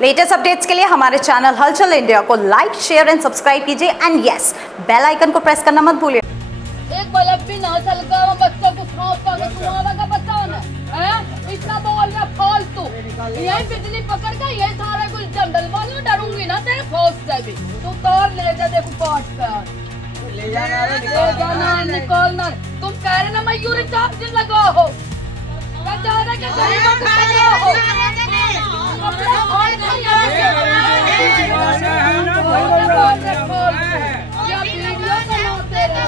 Latest updates के लिए हमारे चैनल हलचल इंडिया को लाइक, शेयर एंड सब्सक्राइब कीजिए एंड यस, बेल आइकन को प्रेस करना मत भूलिए। एक बल्ब भी ना चलता वो बच्चों को फ्रॉक का तुम्हारा का बच्चा होना है इतना बोल रहा फालतू। यही बिजली पकड़ के ये सारा कुछ जंगल वालों डरूंगी ना तेरे फौज से भी। तू तार ले जा, देखो पाट पे ले जाना निकालना। तुम कह रहे ना मैं यूरिक चार्ज लगा हो, मैं जा रहा के गरीबों को लगा हो। अपना फाड़ दिया या वीडियो बनाते रहे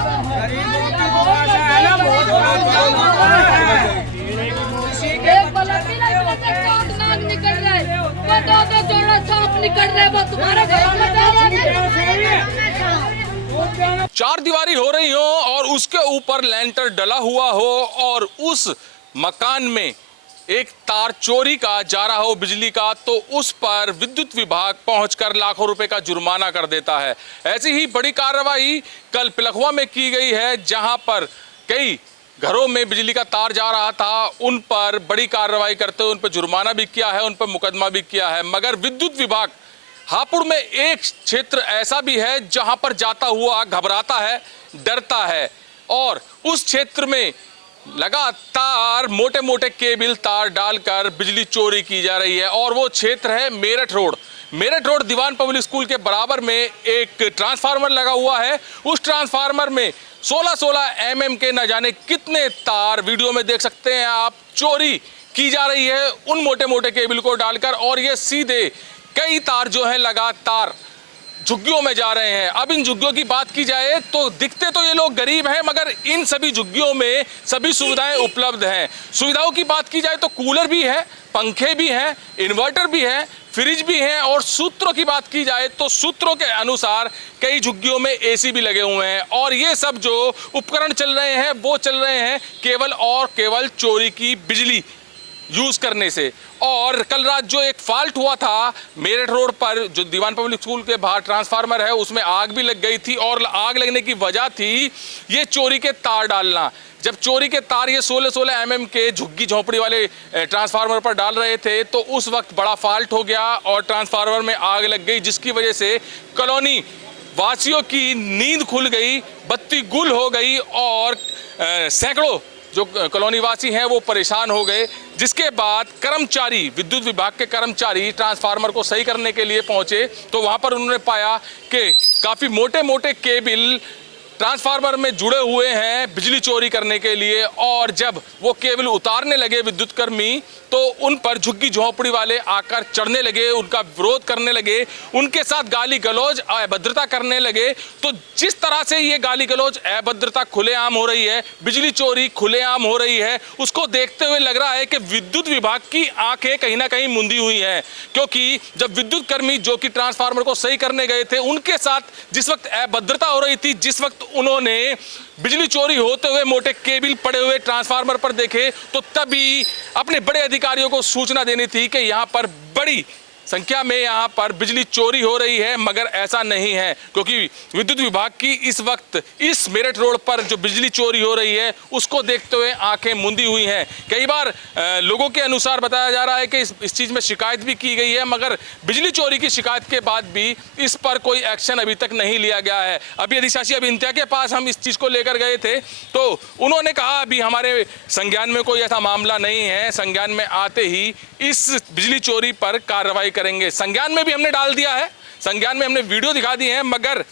एक बल्ब भी नहीं पता चांद नाग निकल रहे वो दो जोड़ा सांप निकल रहे वो तुम्हारे घर में जा रहे हैं। चार दीवारी हो रही हो और उसके ऊपर लेंटर डला हुआ हो और उस मकान में एक तार चोरी का जा रहा हो बिजली का, तो उस पर विद्युत विभाग पहुंचकर लाखों रुपए का जुर्माना कर देता है। ऐसी ही बड़ी कार्रवाई कल पिलखुआ में की गई है, जहां पर कई घरों में बिजली का तार जा रहा था, उन पर बड़ी कार्रवाई करते हुए उन पर जुर्माना भी किया है, उन पर मुकदमा भी किया है। मगर विद्युत विभाग हापुड़ में एक क्षेत्र ऐसा भी है जहां पर जाता हुआ घबराता है, डरता है और उस क्षेत्र में लगातार मोटे मोटे केबल तार डालकर बिजली चोरी की जा रही है। और वो क्षेत्र है मेरठ रोड। मेरठ रोड दीवान पब्लिक स्कूल के बराबर में एक ट्रांसफार्मर लगा हुआ है। उस ट्रांसफार्मर में 16-16 mm के न जाने कितने तार, वीडियो में देख सकते हैं आप, चोरी की जा रही है उन मोटे मोटे केबल को डालकर। और ये सीधे कई तार जो है लगातार झुग्गियों में जा रहे हैं। अब इन झुग्गियों की बात की जाए तो दिखते तो ये लोग गरीब हैं, मगर इन सभी झुग्गियों में सभी सुविधाएं उपलब्ध हैं। सुविधाओं की बात की जाए तो कूलर भी है, पंखे भी हैं, इन्वर्टर भी है, फ्रिज भी है। और सूत्रों की बात की जाए तो सूत्रों के अनुसार कई झुग्गियों में एसी भी लगे हुए हैं। और ये सब जो उपकरण चल रहे हैं वो चल रहे हैं केवल और केवल चोरी की बिजली यूज करने से। और कल रात जो एक फॉल्ट हुआ था मेरठ रोड पर, जो दीवान पब्लिक स्कूल के बाहर ट्रांसफार्मर है, उसमें आग भी लग गई थी। और आग लगने की वजह थी ये चोरी के तार डालना। जब चोरी के तार ये 16-16 mm के झुग्गी झोंपड़ी वाले ट्रांसफार्मर पर डाल रहे थे तो उस वक्त बड़ा फॉल्ट हो गया और ट्रांसफार्मर में आग लग गई, जिसकी वजह से कॉलोनी वासियों की नींद खुल गई, बत्ती गुल हो गई और सैकड़ों जो कॉलोनी वासी हैं वो परेशान हो गए। जिसके बाद कर्मचारी, विद्युत विभाग के कर्मचारी ट्रांसफार्मर को सही करने के लिए पहुंचे तो वहां पर उन्होंने पाया कि काफ़ी मोटे मोटे केबल ट्रांसफार्मर में जुड़े हुए हैं बिजली चोरी करने के लिए। और जब वो केबल उतारने लगे विद्युत कर्मी तो उन पर झुग्गी झोंपड़ी वाले आकर चढ़ने लगे, उनका विरोध करने लगे, उनके साथ गाली गलौज, अभद्रता करने लगे। तो जिस तरह से ये गाली गलौज, अभद्रता खुलेआम हो रही है, बिजली चोरी खुलेआम हो रही है, उसको देखते हुए लग रहा है कि विद्युत विभाग की आंखें कहीं ना कहीं मुंदी हुई हैं। क्योंकि जब विद्युत कर्मी जो कि ट्रांसफार्मर को सही करने गए थे, उनके साथ जिस वक्त अभद्रता हो रही थी, जिस वक्त उन्होंने बिजली चोरी होते हुए मोटे केबल पड़े हुए ट्रांसफार्मर पर देखे, तो तभी अपने बड़े अधिकारियों को सूचना देनी थी कि यहां पर बड़ी संख्या में यहां पर बिजली चोरी हो रही है। मगर ऐसा नहीं है, क्योंकि विद्युत विभाग की इस वक्त इस मेरठ रोड पर जो बिजली चोरी हो रही है उसको देखते हुए आंखें मुंदी हुई हैं। कई बार लोगों के अनुसार बताया जा रहा है कि इस चीज़ में शिकायत भी की गई है, मगर बिजली चोरी की शिकायत के बाद भी इस पर कोई एक्शन अभी तक नहीं लिया गया है। अभी अधिशासी अभियंता के पास हम इस चीज़ को लेकर गए थे तो उन्होंने कहा अभी हमारे संज्ञान में कोई ऐसा मामला नहीं है, संज्ञान में आते ही इस बिजली चोरी पर कार्रवाई करेंगे। संज्ञान में भी हमने डाल दिया है, संज्ञान में हमने वीडियो दिखा दी है, मगर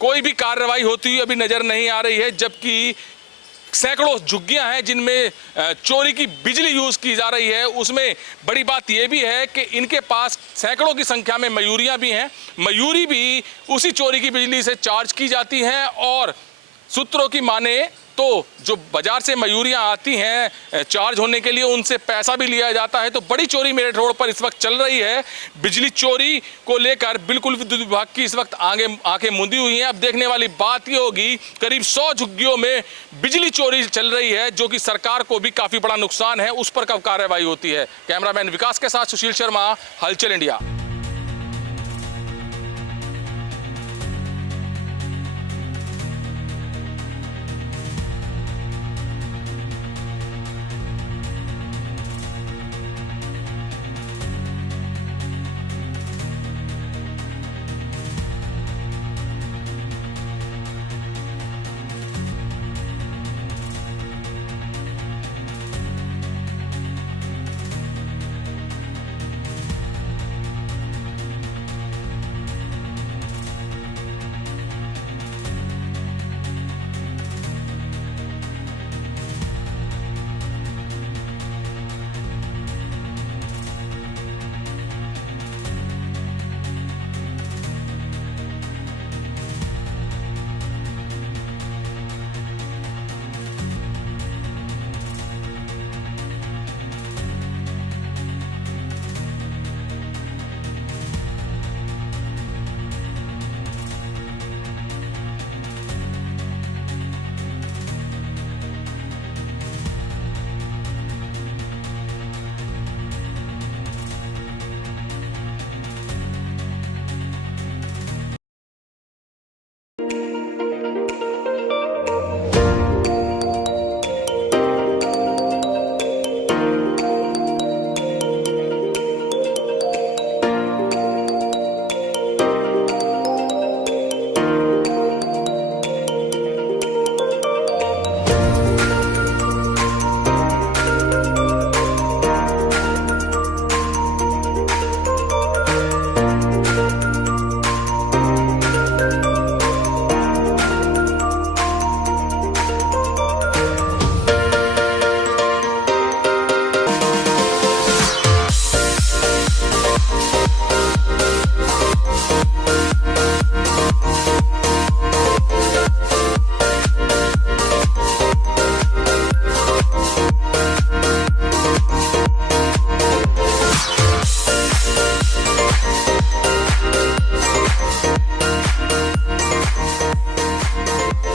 कोई भी कार्रवाई होती हुई अभी नजर नहीं आ रही है। जबकि सैकड़ों झुग्गियां हैं जिनमें चोरी की बिजली यूज की जा रही है। उसमें बड़ी बात यह भी है कि इनके पास सैकड़ों की संख्या में मयूरियां भी हैं। मयूरी भी उसी चोरी की बिजली से चार्ज की जाती हैं और सूत्रों की माने तो जो बाजार से मयूरियां आती हैं चार्ज होने के लिए, उनसे पैसा भी लिया जाता है। तो बड़ी चोरी मेरठ रोड पर इस वक्त चल रही है। बिजली चोरी को लेकर बिल्कुल विद्युत विभाग की इस वक्त आंखें मुंदी हुई हैं। अब देखने वाली बात ये होगी, करीब 100 झुग्गियों में बिजली चोरी चल रही है जो कि सरकार को भी काफी बड़ा नुकसान है, उस पर कब कार्रवाई होती है। कैमरामैन विकास के साथ सुशील शर्मा, हलचल इंडिया।